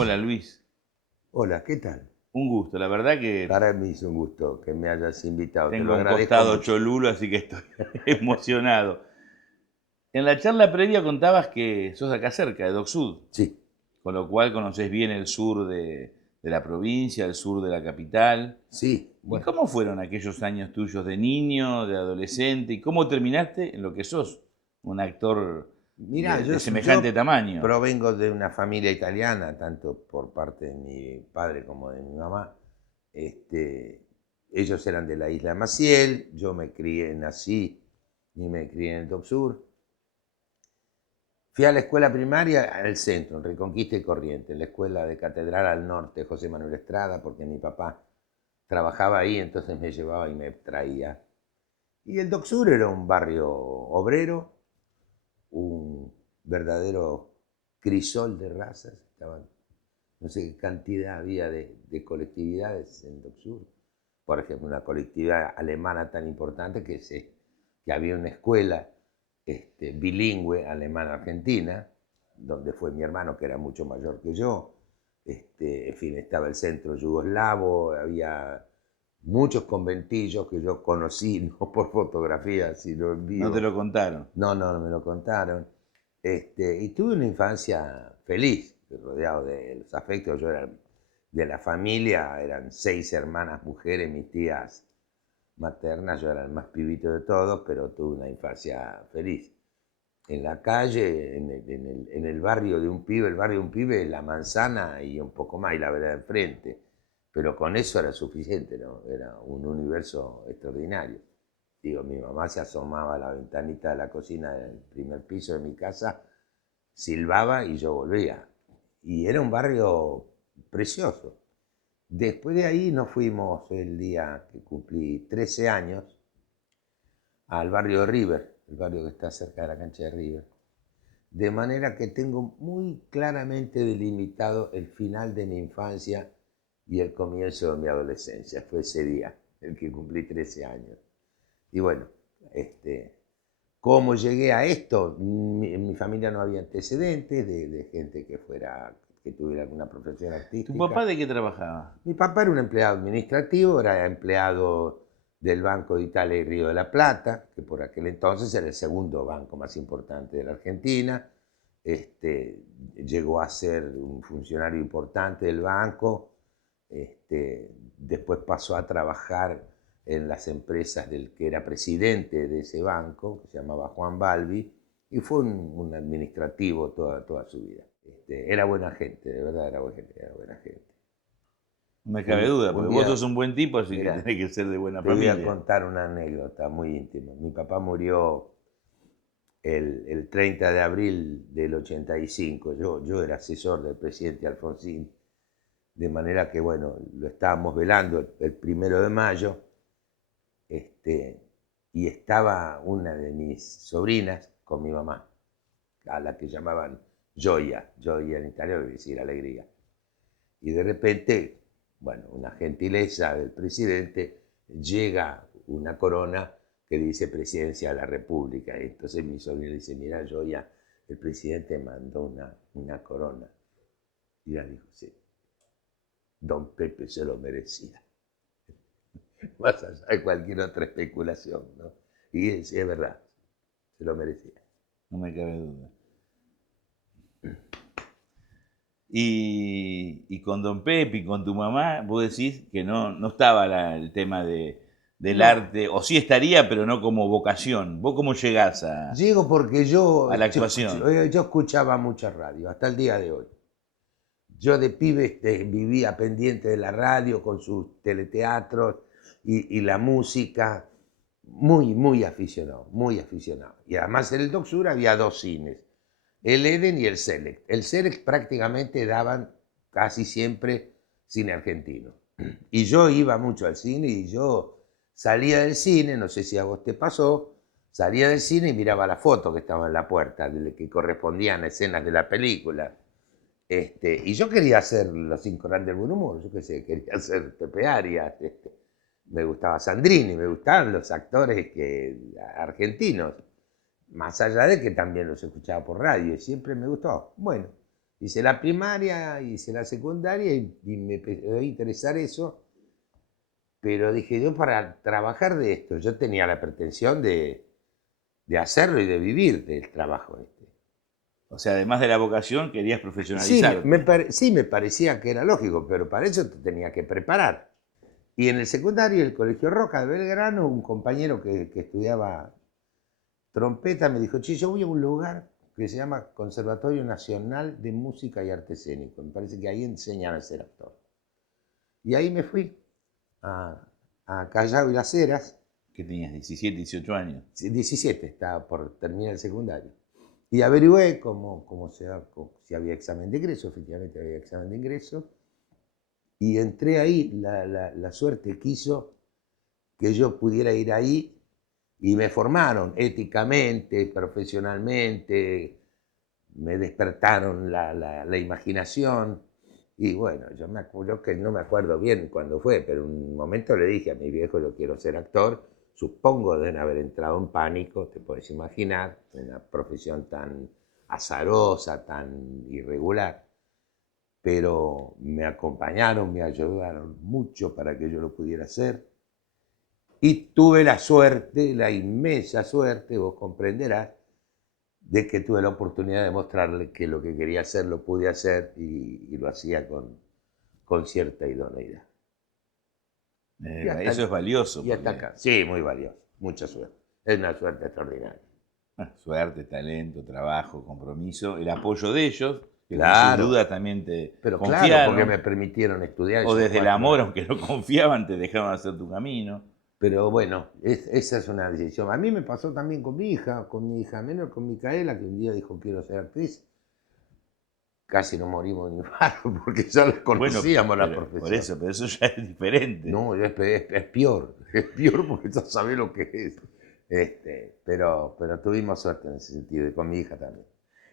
Hola Luis, Hola, ¿qué tal? un gusto. La verdad que Para mí es un gusto que me hayas invitado, te lo tengo un agradezco costado mucho. cholulo, así que estoy emocionado. En la charla previa contabas que sos de acá cerca, de Doc Sud, Sí, con lo cual conoces bien el sur de la provincia, el sur de la capital. sí, ¿Y bueno. cómo fueron aquellos años tuyos de niño, de adolescente? ¿Y cómo terminaste en lo que sos? Un actor Mirá, de yo semejante tamaño. provengo de una familia italiana, tanto por parte de mi padre como de mi mamá. Este, Ellos eran de la isla Maciel, yo me crié, nací y me crié en el Top Sur. Fui a la escuela primaria al centro, en Reconquista y Corrientes, en la escuela de Catedral al Norte, José Manuel Estrada, porque mi papá trabajaba ahí, entonces me llevaba y me traía. Y el Dock Sur era un barrio obrero, un verdadero crisol de razas. Estaban, no sé qué cantidad había de colectividades en Dock Sur. Por ejemplo, una colectividad alemana tan importante que había una escuela bilingüe alemana-argentina, donde fue mi hermano, que era mucho mayor que yo. En fin, estaba el centro yugoslavo, había muchos conventillos que yo conocí, no por fotografía, sino en No te vivo. lo contaron. No, no, no me lo contaron. Y tuve una infancia feliz, rodeado de los afectos. Yo era de la familia, eran 6 hermanas mujeres, mis tías maternas, yo era el más pibito de todos, pero tuve una infancia feliz. En la calle, en el barrio de un pibe, el barrio de un pibe, la manzana y un poco más, y la vereda enfrente. Pero con eso era suficiente, ¿no? Era un universo extraordinario. Digo, mi mamá se asomaba a la ventanita de la cocina del primer piso de mi casa, silbaba y yo volvía. Y era un barrio precioso. Después de ahí nos fuimos el día que cumplí 13 años al barrio de River, el barrio que está cerca de la cancha de River. De manera que tengo muy claramente delimitado el final de mi infancia y el comienzo de mi adolescencia. Fue ese día, el que cumplí 13 años. Y bueno, este, ¿cómo llegué a esto? En mi familia no había antecedentes de gente que tuviera alguna profesión ¿Tu papá artística. de qué trabajaba? Mi papá era un empleado administrativo, era empleado del Banco de Italia y Río de la Plata, que por aquel entonces era el segundo banco más importante de la Argentina. Llegó a ser un funcionario importante del banco. Después pasó a trabajar en las empresas del que era presidente de ese banco, que se llamaba Juan Balbi, y fue un administrativo toda su vida. Era buena gente, de verdad era buena gente. No me Un, cabe duda, un porque vos día, sos un buen tipo, así que mira, tenés que ser de buena te voy a familia. contar una anécdota muy íntima. Mi papá murió el 30 de abril del 85. Yo era asesor del presidente Alfonsín, de manera que, bueno, lo estábamos velando el 1 de mayo, este, y estaba una de mis sobrinas con mi mamá, a la que llamaban Gioia. Gioia en italiano quiere decir alegría. Y de repente, bueno, una gentileza del presidente, llega una corona que dice Presidencia de la República. Y entonces mi sobrino dice, mira, yo ya, el presidente mandó una corona. Y ella dijo, sí, don Pepe se lo merecía. Más allá de cualquier otra especulación, ¿no? Y sí, es verdad, se lo merecía. No me cabe duda. Y con Don Pepe y con tu mamá, vos decís que no estaba el tema del No, arte, o sí estaría, pero no como vocación. ¿Vos cómo llegás llego porque a la actuación? yo escuchaba mucha radio, hasta el día de hoy. Yo de pibe vivía pendiente de la radio con sus teleteatros y la música, muy aficionado, muy aficionado. Y además en el Dock Sur había 2 cines, el Eden y el Select. El Select prácticamente daban casi siempre cine argentino. Y yo iba mucho al cine y yo salía del cine, no sé si a vos te pasó, salía del cine y miraba la foto que estaba en la puerta, que correspondían a escenas de la película. Y yo quería hacer Los Cinco Grandes del Buen Humor, yo qué sé, quería hacer Pepe Arias, me gustaba Sandrini, me gustaban los actores argentinos, más allá de que también los escuchaba por radio y siempre me gustó. Bueno, Hice la primaria, hice la secundaria y me empezó a interesar eso, pero dije, yo para trabajar de esto, yo tenía la pretensión de hacerlo y de vivir del trabajo este. O sea, además de la vocación, querías Sí, profesionalizarte. sí, me parecía que era lógico, pero para eso te tenía que preparar. Y en el secundario, el Colegio Roca de Belgrano, un compañero que estudiaba trompeta me dijo, che, yo voy a un lugar que se llama Conservatorio Nacional de Música y Arte Escénico. Me parece que ahí enseñan a ser actor. Y ahí me fui a Callao y Las Heras, Que tenías 17, 18 años. 17, estaba por terminar el secundario. Y averigüé si había examen de ingreso, efectivamente había examen de ingreso, y entré ahí, la suerte quiso que yo pudiera ir ahí y me formaron éticamente, profesionalmente, me despertaron la imaginación. Y bueno, yo me acuerdo que no me acuerdo bien cuándo fue, pero en un momento le dije a mi viejo, yo quiero ser actor. Supongo deben haber entrado en pánico, te puedes imaginar, una profesión tan azarosa, tan irregular. Pero me acompañaron, me ayudaron mucho para que yo lo pudiera hacer. Y tuve la suerte, la inmensa suerte, vos comprenderás, de que tuve la oportunidad de mostrarle que lo que quería hacer lo pude hacer y lo hacía con cierta idoneidad. Eso es valioso, Y hasta porque acá. Sí, muy valioso, mucha suerte. Es una suerte extraordinaria. suerte, talento, trabajo, compromiso, el apoyo de ellos, que con sus Claro, dudas también te pero claro, porque me confiaron, permitieron estudiar o esos desde el 4 años. amor, aunque no confiaban, te dejaron hacer tu camino. Pero bueno, esa es una decisión. A mí me pasó también con mi hija menor, con Micaela, que un día dijo quiero ser actriz. Casi nos morimos de infarto porque ya la Bueno, conocíamos la pero por profesión. eso, pero eso ya es diferente. No, es peor, es peor porque ya sabés lo que es. Pero tuvimos suerte en ese sentido y con mi hija también.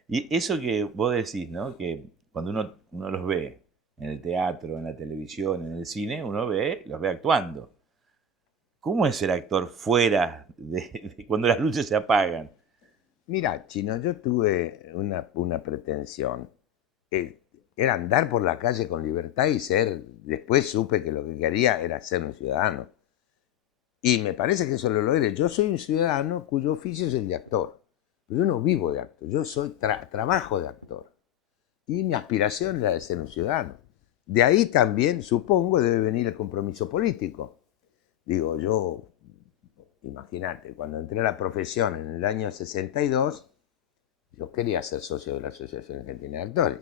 Y eso que vos decís, ¿no? Que cuando uno los ve en el teatro, en la televisión, en el cine, los ve actuando. ¿Cómo es ser actor fuera de cuando las luces se apagan? Mira, Chino, yo tuve una pretensión. Eh, Era andar por la calle con libertad y ser, después supe que lo que quería era ser un ciudadano. Y me parece que eso lo logré. Yo soy un ciudadano cuyo oficio es el de actor. Pero yo no vivo de actor, yo trabajo de actor. Y mi aspiración es la de ser un ciudadano. De ahí también, supongo, debe venir el compromiso político. Digo, yo, imagínate, cuando entré a la profesión en el año 62, yo quería ser socio de la Asociación Argentina de Actores.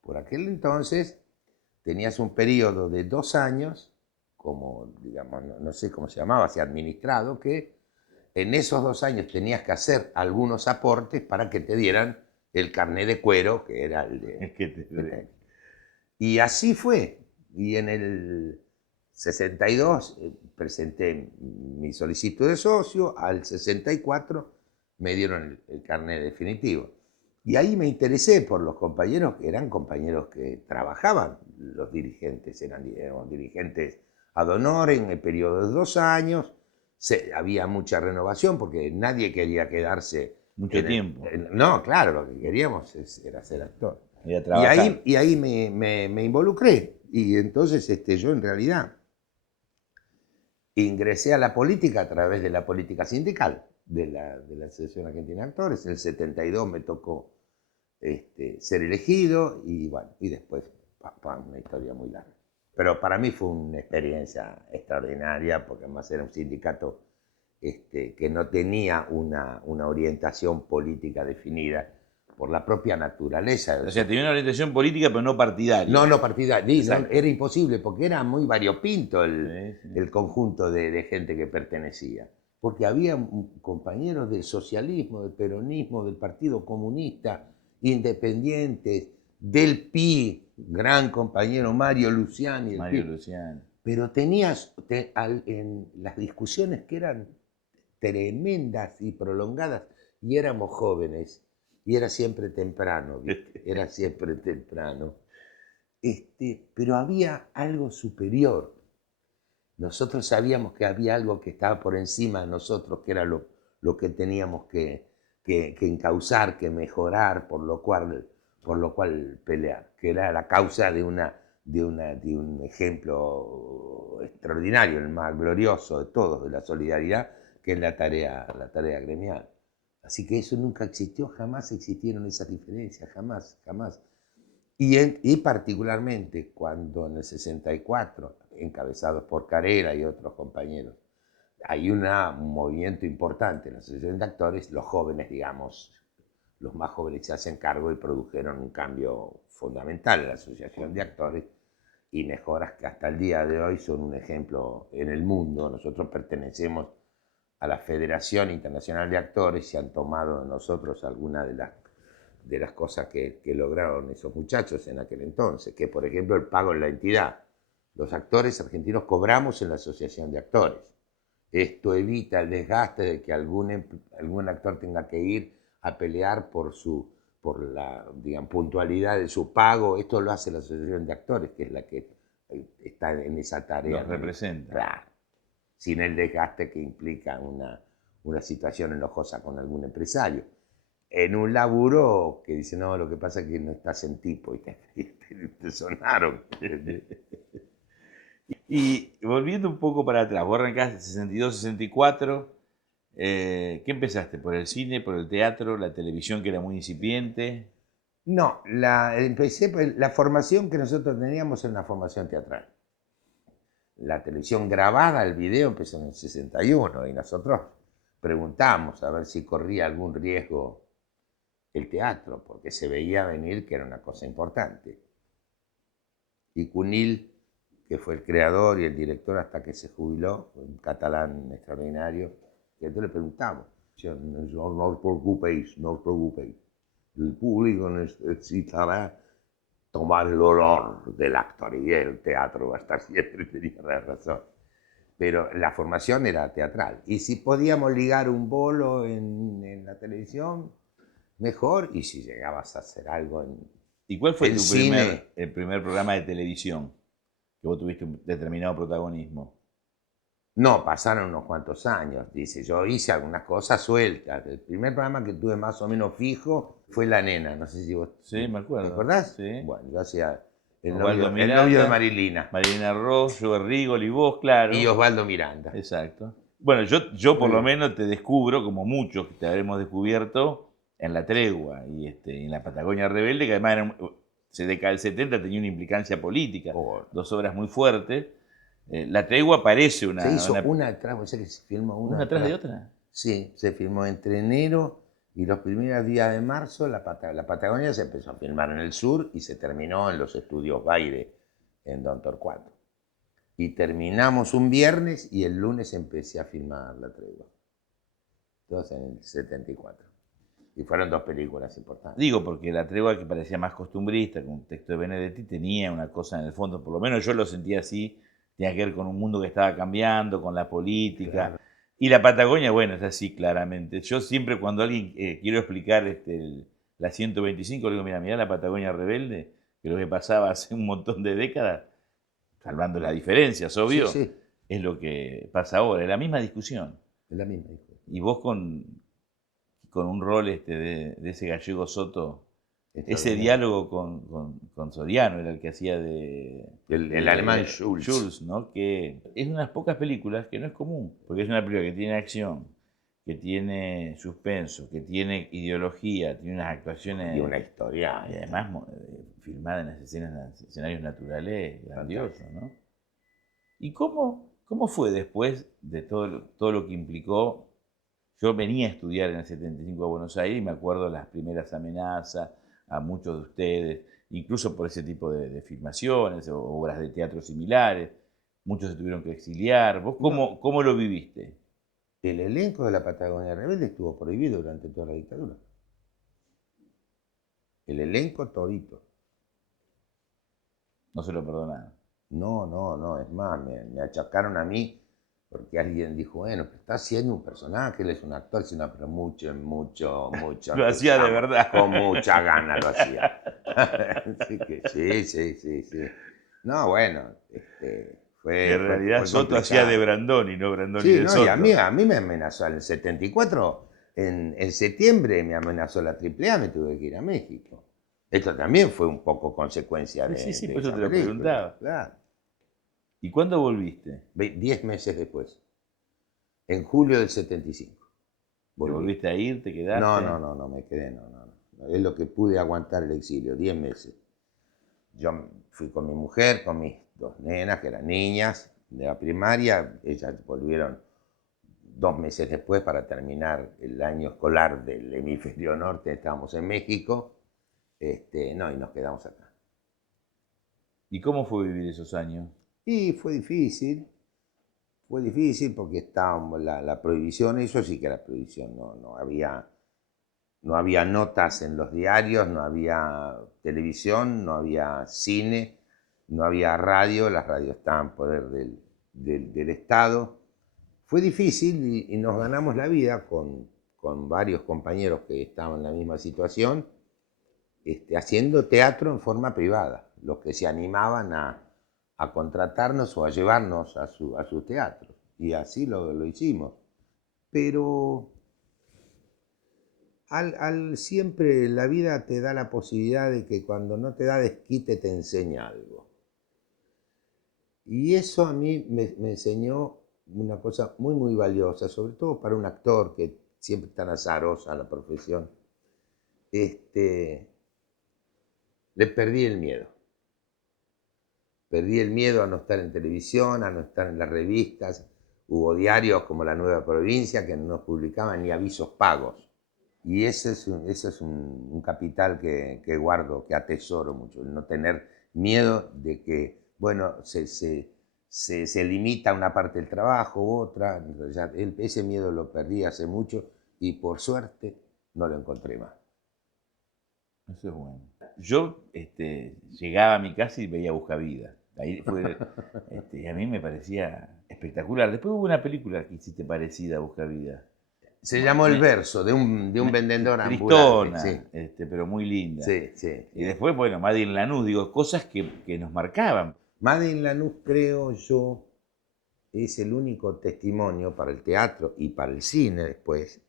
Por aquel entonces tenías un periodo de 2 años, como, digamos, no sé cómo se llamaba, así administrado, que en esos 2 años tenías que hacer algunos aportes para que te dieran el carné de cuero, que era el de... Es que te- Y así fue. Y en el 62 presenté mi solicitud de socio, al 64 me dieron el carnet definitivo. Y ahí me interesé por los compañeros, que eran compañeros que trabajaban, los dirigentes, eran dirigentes ad honorem en el periodo de 2 años, había mucha renovación porque nadie quería quedarse mucho tiempo. no, claro, lo que queríamos era ser actor. Ir a trabajar. Y ahí me involucré. Y entonces yo en realidad ingresé a la política a través de la política sindical de la Asociación Argentina de Actores. En el 72 me tocó ser elegido y bueno, y después una historia muy larga. Pero para mí fue una experiencia extraordinaria porque además era un sindicato que no tenía una orientación política definida por la propia naturaleza. O sea, tenía una orientación política, pero no partidaria. No partidario, no, Exacto. era imposible porque era muy variopinto Sí, sí. el conjunto de gente que pertenecía. Porque había compañeros del socialismo, del peronismo, del Partido Comunista, independientes, del PI, gran compañero Mario Luciani, del Mario PI. Luciano. Pero tenías en las discusiones que eran tremendas y prolongadas, y éramos jóvenes, y era siempre temprano, ¿viste? Era siempre temprano. Pero había algo superior. Nosotros sabíamos que había algo que estaba por encima de nosotros, que era lo que teníamos que encauzar, que mejorar, por lo cual por lo cual pelear, que era la causa de un ejemplo extraordinario, el más glorioso de todos, de la solidaridad, que es la tarea gremial. Así que eso nunca existió, jamás existieron esas diferencias, jamás, jamás. Y particularmente cuando en el 64, encabezados por Carrera y otros compañeros, hay un movimiento importante en la asociación de actores, los jóvenes, digamos, los más jóvenes se hacen cargo y produjeron un cambio fundamental en la asociación de actores y mejoras que hasta el día de hoy son un ejemplo en el mundo. Nosotros pertenecemos a la Federación Internacional de Actores y han tomado de nosotros algunas de las cosas que lograron esos muchachos en aquel entonces, que por ejemplo el pago en la entidad. Los actores argentinos cobramos en la Asociación de Actores. Esto evita el desgaste de que algún actor tenga que ir a pelear por la, digamos, puntualidad de su pago. Esto lo hace la Asociación de Actores, que es la que está en esa tarea. Los representa. Claro, sin el desgaste que implica una situación enojosa con algún empresario. En un laburo que dice, no, lo que pasa es que no estás en tipo y te sonaron. Y volviendo un poco para atrás, vos arrancaste en 62, 64, ¿qué empezaste? ¿Por el cine, por el teatro, la televisión que era muy incipiente? No, empecé la formación que nosotros teníamos en la formación teatral. La televisión grabada, el video empezó en el 61 y nosotros preguntamos a ver si corría algún riesgo el teatro, porque se veía venir que era una cosa importante. Y Cunil, que fue el creador y el director hasta que se jubiló, un catalán extraordinario, y entonces le preguntamos, no os preocupéis, no os preocupéis, el público necesitará tomar el olor del actor y el teatro va a estar siempre, tenía razón. Pero la formación era teatral. Y si podíamos ligar un bolo en la televisión, mejor. Y si llegabas a hacer algo en ¿Y cuál fue el cine, el primer programa de televisión que vos tuviste un determinado protagonismo? no, pasaron unos cuantos años, dice. Yo hice algunas cosas sueltas. El primer programa que tuve más o menos fijo fue La Nena. No sé si vos Sí, me acuerdo. te acordás. Sí. Bueno, yo hacía el Osvaldo novio de Miranda, Marilina Marilina Ross, yo Rigol y vos, claro. y Osvaldo Miranda. Exacto. Bueno, yo por Muy lo bien. menos te descubro, como muchos que te habremos descubierto, en La Tregua y en La Patagonia Rebelde, que además década del 70 tenía una implicancia política, Oh. dos obras muy fuertes. La Tregua parece Se hizo una atrás, o sea que se filmó una atrás de otra. Sí, se filmó entre enero y los primeros días de marzo. La Patagonia se empezó a filmar en el sur y se terminó en los estudios Baire, en Don Torcuato. Y terminamos un viernes y el lunes empecé a filmar La Tregua. Entonces en el 74. Y fueron dos películas importantes. Digo, porque La Tregua, que parecía más costumbrista, con un texto de Benedetti, tenía una cosa en el fondo, por lo menos yo lo sentía así, tenía que ver con un mundo que estaba cambiando, con la política. Claro. Y la Patagonia, bueno, es así claramente. Yo siempre cuando alguien quiero explicar la 125, le digo, mira la Patagonia Rebelde, que lo que pasaba hace un montón de décadas, salvando las diferencias, obvio, Sí, sí, es lo que pasa ahora, es la misma discusión. es la misma. Y vos con un rol de ese gallego Soto, ese diálogo con Soriano era el que hacía el alemán Schulz. Schulz, ¿no? Que es una de las pocas películas que no es común, porque es una película que tiene acción, que tiene suspenso, que tiene ideología, tiene unas actuaciones Y una historia. y además filmada en las escenarios naturales grandiosos, ¿no? ¿Y cómo fue después de todo lo que implicó? Yo venía a estudiar en el 75 a Buenos Aires y me acuerdo las primeras amenazas a muchos de ustedes, incluso por ese tipo de filmaciones o obras de teatro similares. Muchos se tuvieron que exiliar. ¿Vos cómo lo viviste? El elenco de la Patagonia Rebelde estuvo prohibido durante toda la dictadura. El elenco todito. No se lo perdonaron. No, es más, me achacaron a mí porque alguien dijo, bueno, que está haciendo un personaje, él es un actor, sino, pero mucho. Lo hacía de verdad. Con mucha gana lo hacía. Así que sí. No, bueno, fue. En realidad fue Soto hacía de Brandoni, no Brandoni Sí, de no, Soto. y a mí me amenazó en el 74, en septiembre me amenazó la AAA, me tuve que ir a México. Esto también fue un poco consecuencia Sí, sí, sí, de por eso esa te lo película. preguntaba. Claro. ¿Y cuándo volviste? 10 meses después, en julio del 75, ¿Te volví. volviste a ir? ¿Te No, quedaste? no, no, no, me quedé, no, no, no. Es lo que pude aguantar el exilio, 10 meses. Yo fui con mi mujer, con mis dos nenas, que eran niñas de la primaria. Ellas volvieron 2 meses después para terminar el año escolar del hemisferio norte. Estábamos en México. No, y nos quedamos acá. ¿Y cómo fue vivir esos años? Y fue difícil porque estaba la prohibición, eso sí que era prohibición, no había notas en los diarios, no había televisión, no había cine, no había radio, las radios estaban en poder del Estado. Fue difícil y nos ganamos la vida con varios compañeros que estaban en la misma situación, haciendo teatro en forma privada, los que se animaban a contratarnos o a llevarnos a su teatro. Y así lo hicimos. Pero siempre la vida te da la posibilidad de que cuando no te da desquite te enseña algo. Y eso a mí me enseñó una cosa muy, muy valiosa, sobre todo para un actor que siempre está tan azarosa la profesión. Le perdí el miedo. Perdí el miedo a no estar en televisión, a no estar en las revistas. Hubo diarios como La Nueva Provincia que no publicaban ni avisos pagos. Y ese es un capital que guardo, que atesoro mucho, el no tener miedo de que, bueno, se limita una parte del trabajo u otra. Ese miedo lo perdí hace mucho y por suerte no lo encontré más. Eso es bueno. Yo llegaba a mi casa y veía Buscavidas. Ahí fue, y a mí me parecía espectacular. Después hubo una película que hiciste parecida a Buscavidas. Se llamó El Verso, de un vendedor ambulante. Sí, Tristona, pero muy linda. sí, sí, Y sí. después, bueno, Maddy en Lanús, digo, cosas que nos marcaban. Made in Lanús, creo yo, es el único testimonio para el teatro y para el cine después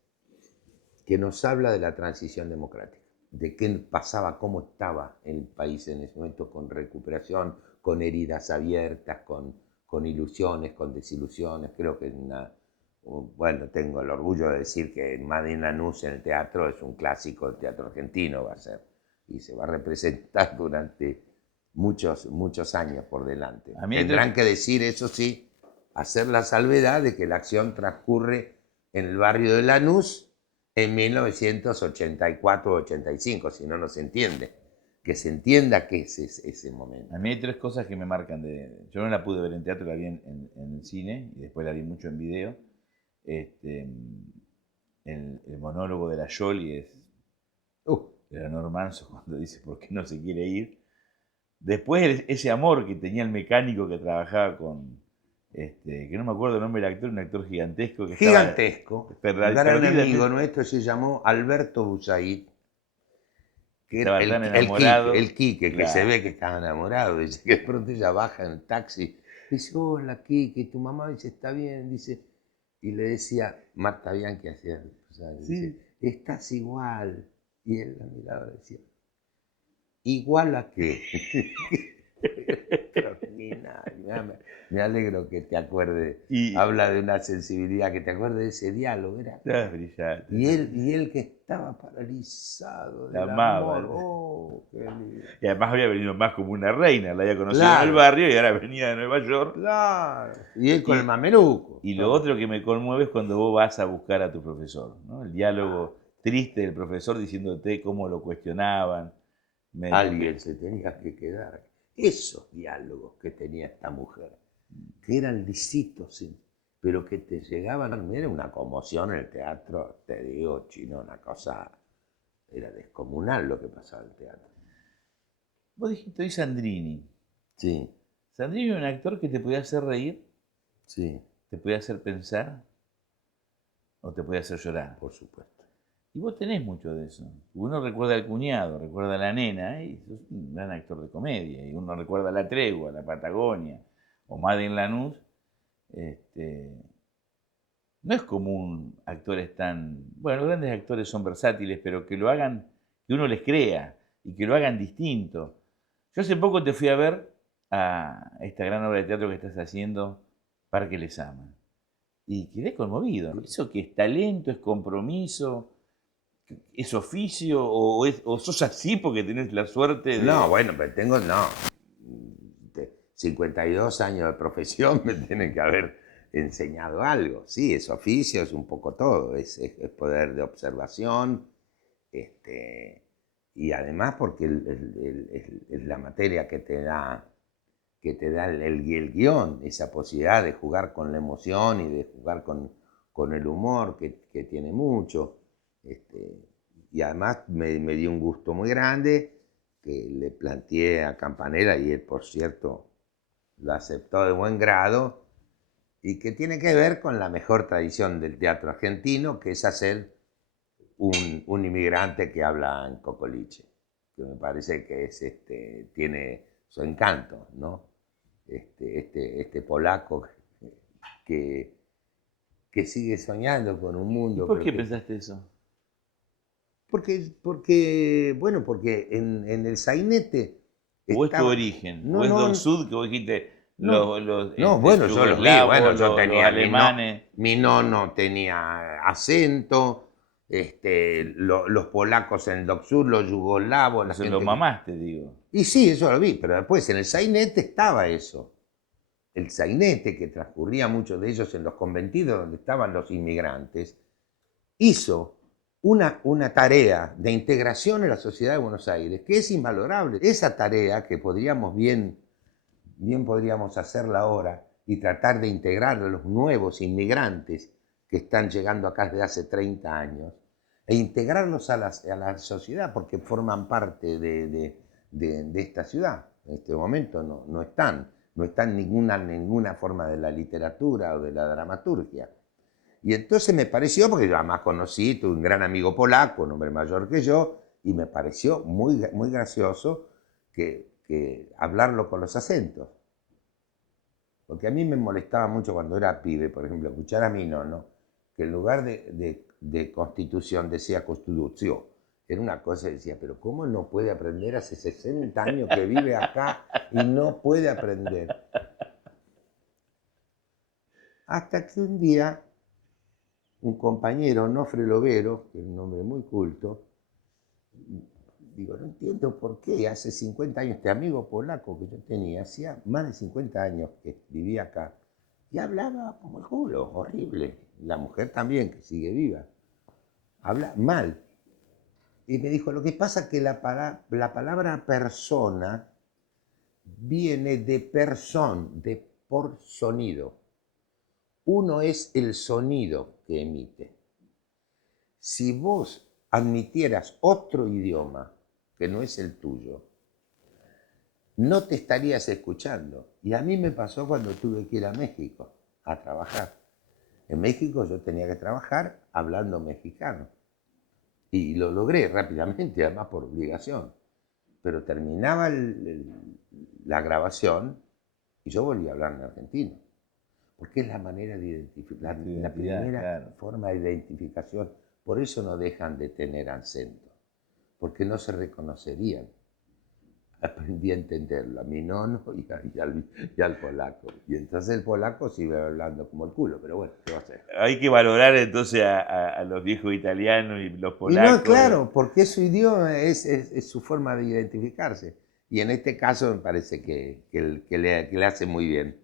que nos habla de la transición democrática, de qué pasaba, cómo estaba el país en ese momento con recuperación, con heridas abiertas, con ilusiones, con desilusiones. Creo que bueno, tengo el orgullo de decir que Made in Lanús en el teatro es un clásico del teatro argentino, va a ser, y se va a representar durante muchos, muchos años por delante. A mí hay Tendrán que decir, eso sí, hacer la salvedad de que la acción transcurre en el barrio de Lanús en 1984-85, si no, no se entiende. Que se entienda qué es ese momento. A mí hay tres cosas que me marcan. Yo no la pude ver en teatro, la vi en el cine y después la vi mucho en video. El monólogo de la Yoli es de Leonor Manso cuando dice por qué no se quiere ir. Después ese amor que tenía el mecánico que trabajaba que no me acuerdo el nombre del actor, un actor gigantesco que estaba Gigantesco. Un gran amigo perdidamente, nuestro se llamó Alberto Busaid, que era estaba tan enamorado. El Quique, que se Claro. ve que estaba enamorado. Dice que de pronto ella baja en el taxi. Dice, hola Quique, tu mamá dice, está bien. Dice, y le decía, Marta Bianchi hacía, o sea, dice, Sí. estás igual. Y él la miraba y decía, igual a qué. Extraordinario. Me alegro que te acuerdes. Y Habla de una sensibilidad, que te acuerdes de ese diálogo. estaba brillante. Y él que estaba paralizado La del amaba. amor. Oh, qué lindo. Y además había venido más como una reina, la había conocido en el Claro, barrio y ahora venía de Nueva York. claro. Y él con el Y, mameluco. y lo otro que me conmueve es cuando vos vas a buscar a tu profesor, ¿no? El diálogo triste del profesor diciéndote cómo lo cuestionaban. Alguien se tenía que quedar. Esos diálogos que tenía esta mujer, que eran lisitos, sí, pero que te llegaban. Era una conmoción en el teatro, te digo, Chino, una cosa. Era descomunal lo que pasaba en el teatro. Vos dijiste hoy Sandrini. Sí, Sandrini era un actor que te podía hacer reír, sí, te podía hacer pensar o te podía hacer llorar. por supuesto. Y vos tenés mucho de eso. Uno recuerda al cuñado, recuerda a la nena, y sos un gran actor de comedia. Y uno recuerda La Tregua, La Patagonia, o Made in Lanús. No es común actores tan... Bueno, los grandes actores son versátiles, pero que lo hagan, que uno les crea. y que lo hagan distinto. Yo hace poco te fui a ver a esta gran obra de teatro que estás haciendo, Parque Les Ama, y quedé conmovido. ¿Eso que es talento, es compromiso, es oficio o sos así porque tenés la suerte No, de... bueno, pero tengo, no, 52 años de profesión me tienen que haber enseñado algo. Sí, es oficio, es un poco todo, es poder de observación, y además porque es la materia que te da el guión, esa posibilidad de jugar con la emoción y de jugar con el humor que tiene mucho. Y además me dio un gusto muy grande que le planteé a Campanella y él, por cierto, lo aceptó de buen grado y que tiene que ver con la mejor tradición del teatro argentino, que es hacer un inmigrante que habla en cocoliche, que me parece que es, tiene su encanto, ¿no? Este polaco que, que sigue soñando con un ¿Y mundo, por pero qué que... pensaste eso? Bueno, porque en el sainete ¿O es tu estaba... origen? No, ¿O es Don no, Sud que vos dijiste no, los no, bueno, yo lo vi, bueno, yugoslavos, yo los tenía alemanes? mi nono tenía acento, los polacos en el sur, los yugoslavos, la Eso lo gente que... mamaste, digo. Y sí, eso lo vi, pero después en el sainete estaba eso. El sainete, que transcurría muchos de ellos en los conventidos donde estaban los inmigrantes, hizo una tarea de integración en la sociedad de Buenos Aires que es invalorable. Esa tarea que bien podríamos hacerla ahora y tratar de integrar a los nuevos inmigrantes que están llegando acá desde hace 30 años e integrarlos a la sociedad porque forman parte de esta ciudad. En este momento no están ninguna forma de la literatura o de la dramaturgia. Y entonces me pareció, porque yo además conocí, tuve un gran amigo polaco, un hombre mayor que yo, y me pareció muy gracioso que hablarlo con los acentos. Porque a mí me molestaba mucho cuando era pibe, por ejemplo, escuchar a mi nono, que en lugar de constitución decía constitución. Era una cosa que decía, pero ¿cómo no puede aprender? Hace 60 años que vive acá y no puede aprender. Hasta que un día un compañero, Nofre Lovero, que es un hombre muy culto, digo, no entiendo por qué hace 50 años este amigo polaco que yo tenía, hacía más de 50 años que vivía acá, y hablaba como el culo, horrible. La mujer también, que sigue viva, habla mal. Y me dijo, lo que pasa es que la palabra persona viene de person, de por sonido. Uno es el sonido que emite. Si vos admitieras otro idioma que no es el tuyo, no te estarías escuchando. Y a mí me pasó cuando tuve que ir a México a trabajar. En México yo tenía que trabajar hablando mexicano. Y lo logré rápidamente, además por obligación. Pero terminaba la grabación y yo volví a hablar en argentino. Porque es la manera de identificar, Tu la identidad, primera claro. forma de identificación. Por eso no dejan de tener acento, porque no se reconocerían. Aprendí a entenderlo, a mi nono y al polaco. Y entonces el polaco sigue hablando como el culo, pero bueno, ¿qué va a hacer? Hay que valorar entonces a los viejos italianos y los Y no, polacos. claro, porque es su idioma, es su forma de identificarse. Y en este caso me parece que le hace muy bien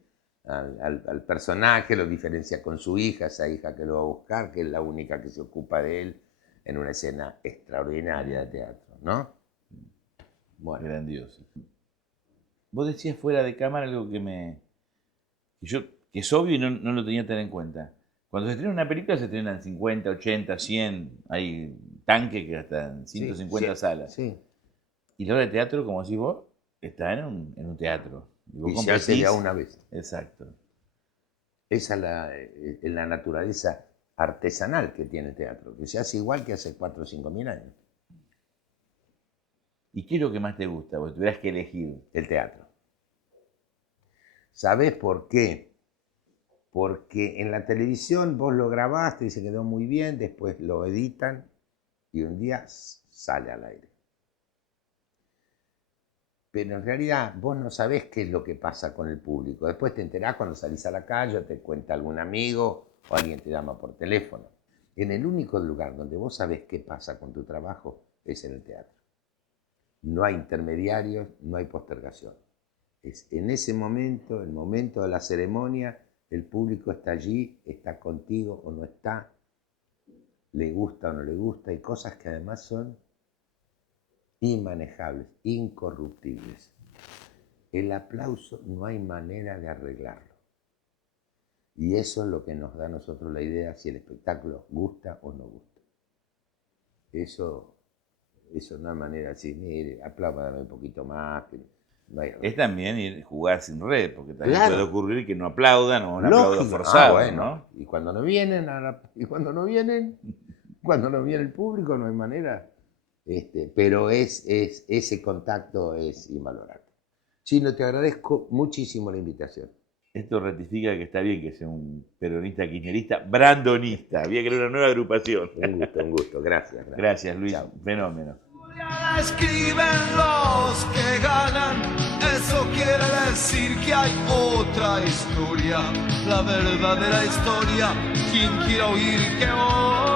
al personaje, lo diferencia con su hija, esa hija que lo va a buscar, que es la única que se ocupa de él en una escena extraordinaria de teatro, ¿no? Bueno, Grandioso. Vos decías fuera de cámara algo que es obvio y no lo tenía tan en cuenta. Cuando se estrena una película se estrenan 50, 80, 100, hay tanques que hasta en sí, 150 sí, salas. sí. Y la obra de teatro, como decís vos, está en un teatro. Y vos Y se hace de a competís. una vez. Exacto. Esa es la naturaleza artesanal que tiene el teatro, que se hace igual que hace 4 o 5 mil años, ¿Y qué es lo que más te gusta? Vos tuvieras que elegir. el teatro. ¿Sabés por qué? Porque en la televisión vos lo grabaste y se quedó muy bien, después lo editan y un día sale al aire. pero en realidad vos no sabés qué es lo que pasa con el público. Después te enterás cuando salís a la calle o te cuenta algún amigo o alguien te llama por teléfono. En el único lugar donde vos sabés qué pasa con tu trabajo es en el teatro. No hay intermediarios, no hay postergación. Es en ese momento, el momento de la ceremonia, el público está allí, está contigo o no está, le gusta o no le gusta, y cosas que además son inmanejables, incorruptibles. El aplauso no hay manera de arreglarlo. Y eso es lo que nos da a nosotros la idea si el espectáculo gusta o no gusta. Eso no hay manera de decir, mire, apláudame un poquito más. No hay Es también jugar sin red, porque también Claro. puede ocurrir que no aplaudan o un aplauso Lógico. forzado, Bueno. ¿no? Y cuando no vienen, cuando no viene el público, no hay manera. Pero ese contacto es invalorable. Chino, te agradezco muchísimo la invitación. Esto ratifica que está bien que sea un peronista kirchnerista, brandonista. Había que crear una nueva agrupación. Un gusto. Gracias. Gracias, Luis. Chao. Fenómeno. La escriben los que ganan, eso quiere decir que hay otra historia, la verdadera historia. Quien quiera oír que hoy